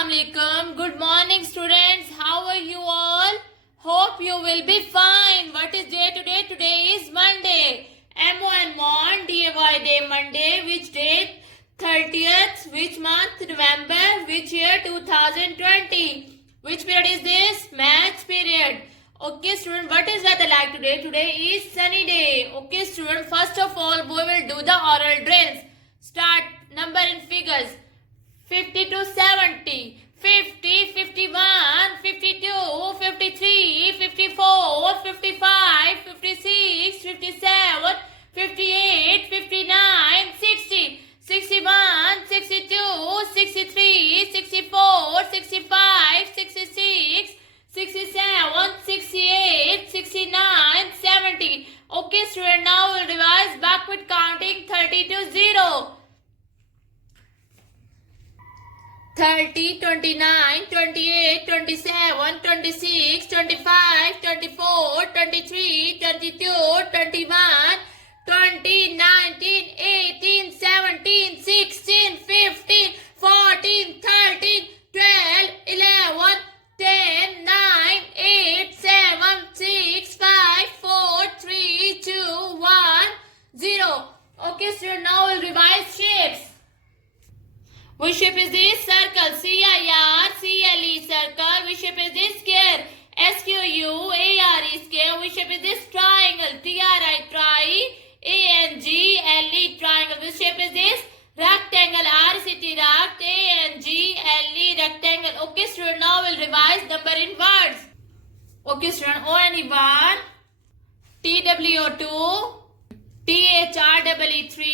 Assalamualaikum. Good morning, students. How are you all? Hope you will be fine. What is day today? Today is Monday. M-O-N-Mon, D-A-Y day Monday. Which date? 30th. Which month? November. Which year? 2020. Which period is this? Maths period. Okay, student. What is weather like today? Today is sunny day. Okay, student. First of all, we will do the oral drills. Start. Number in figures. 50 to 70, 50, 51, 52, 53, 54, 55, 56, 57, 58, 59, 60, 61, 62, 63, 64, 65, 66, 67, 68, 69, 70. Okay, student, now we'll revise backward counting 30 to 0. 30, 29, 28, 27, 26, 25, 24, 23, 22, 21, 20, 19, 18, 17, 16, 15, 14, 13, 12, 11, 10, 9, 8, 7, 6, 5, 4, 3, 2, 1, 0. Okay, so now we'll revise shapes. Which shape is this? Circle. C-I-R-C-L-E. Circle. Which shape is this? Square. S-Q-U-A-R-E. Square. Which shape is this? Triangle. T-R-I. A-N-G-L-E. Triangle. Which shape is this? Rectangle. R-C-T. Rect. A-N-G-L-E. Rectangle. Okay, student. Now we'll revise number in words. Okay, student. O-N-E-1. T-W-O-2. T-H-R-E-E-3.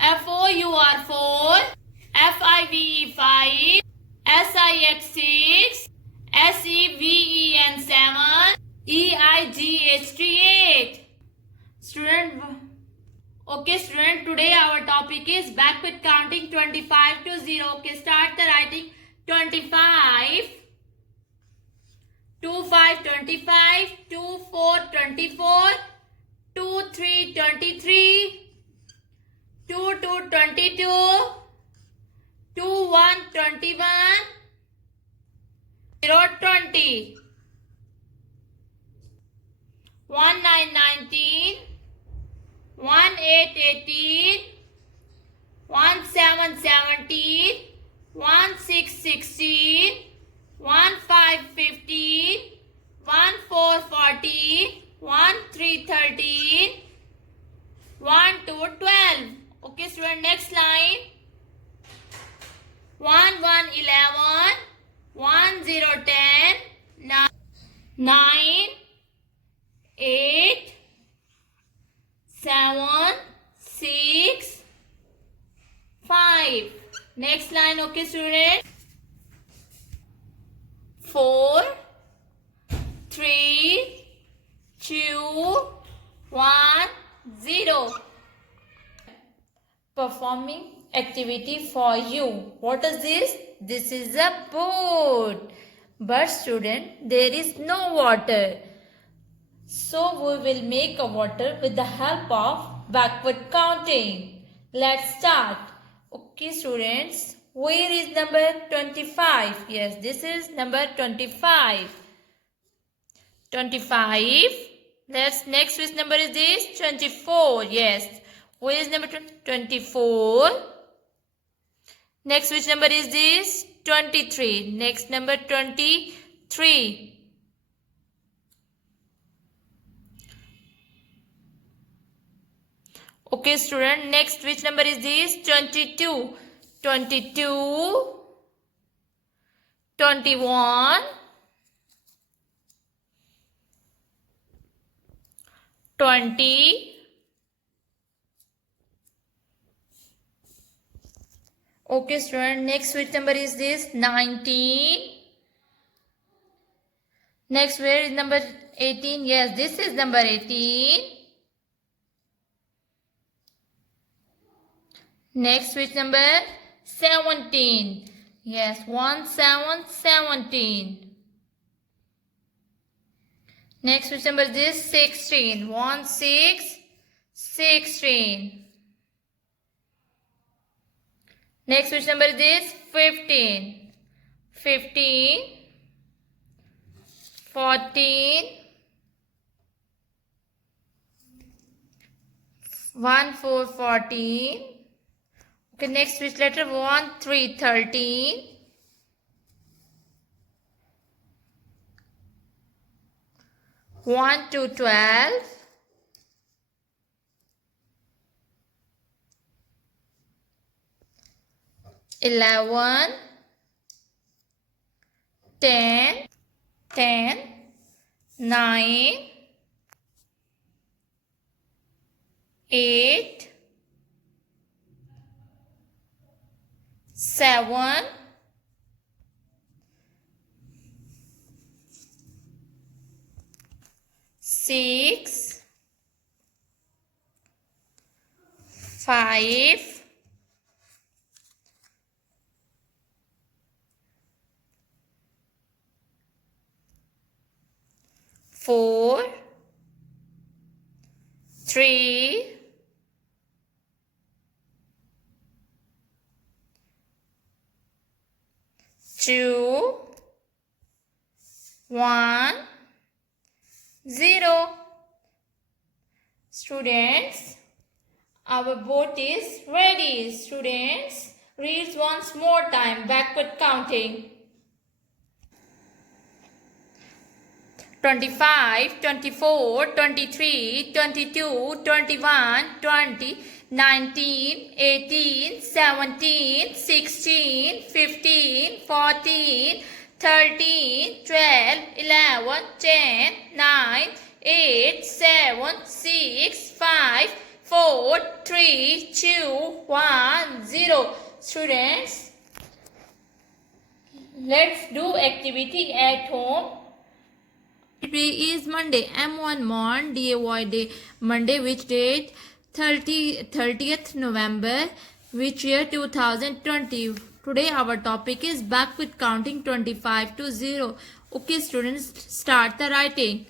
F-O-U-R-4. F-I-V-E 5, S-I-X 6, S-E-V-E-N 7, E-I-G-H-T 8. Student, okay student, today our topic is backward counting 25 to 0. Okay, start the writing. 25, 2, 5, 25, 2, 4, 24, 2, 3, 23, 2, 2, 22, 2, 1, 21, 0, 20, 1, 9, 19, 1, 8, 18, 1, 7, 17, 1, 6, 16, 1, 5, 15, 1, 4, 14, 1, 3, 13, 1, 2, 12. Okay, student, next line. 1, 1, 11, 1, 0, 10, 9, 8, 7, 6, 5. Next line, okay, student. 4, 3, 2, 1, 0. Performing activity for you. What is this? This is a boat. But student, there is no water. So we will make a water with the help of backward counting. Let's start. Okay students, where is number 25? Yes, this is number 25. 25. Next which number is this? 24. Yes. Where is number 24? Next which number is this? 23. Next number 23. Okay student, next which number is this? 22. 22. 21. 20. Okay student, next which number is this? 19. Next, where is number 18? Yes, this is number 18. Next, which number? 17. Yes, 1, 7, 17. Next, which number is this? 16. 1, 6, 16. Next, which number is this? 15. 15, 14, 1, 4, 14. Okay, next which letter? 1, 3, 13. 1, 2, 12. 11, 10, 10, 9, 8, 7, 6, 5, 4, 3, 2, 1, 0. Students, our boat is ready. Students, read once more time backward counting. 25, 24, 23, 22, 21, 20, 19, 18, 17, 16, 15, 14, 13, 12, 11, 10, 9, 8, 7, 6, 5, 4, 3, 2, 1, 0. Students, let's do activity at home. Today is Monday, M1 Mon, DAY Day, Monday, which date 30th November, which year 2020. Today our topic is backward counting 25 to 0. Okay students, start the writing.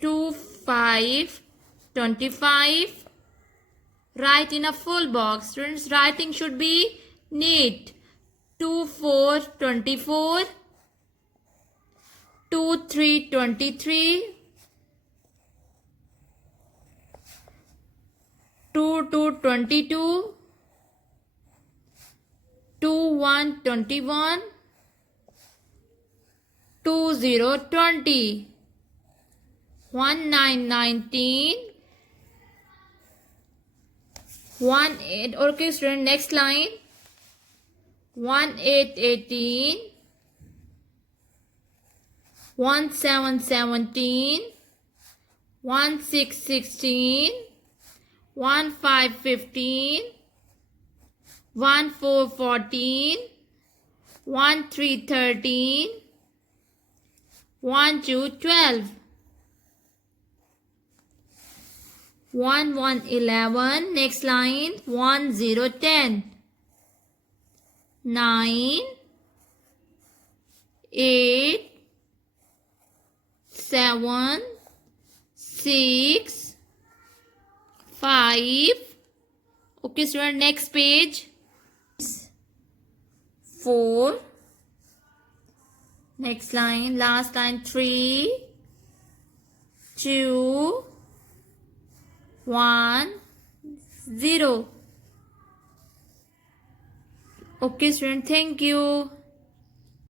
2, 5, 25. Write in a full box. Students, writing should be neat. 2, 4, 24. 2, 3, 23. 2, 2, 22. 2, 1, 21. 2, 0, 20. 1, 9, 19. 1, 8. Okay, student, next line. 1, 8, 18. 1, 7, 17. 1, 6, 16. 1, 5, 15. 1, 4, 14. 1, 3, 13. 1, 2, 12. 1, 1, 11. Next line. 1, 0, 10. 9, 8, 7, 6, 5. Okay, student, next page. 4. Next line, last line. 3, 2, 1, 0. Okay, student, thank you.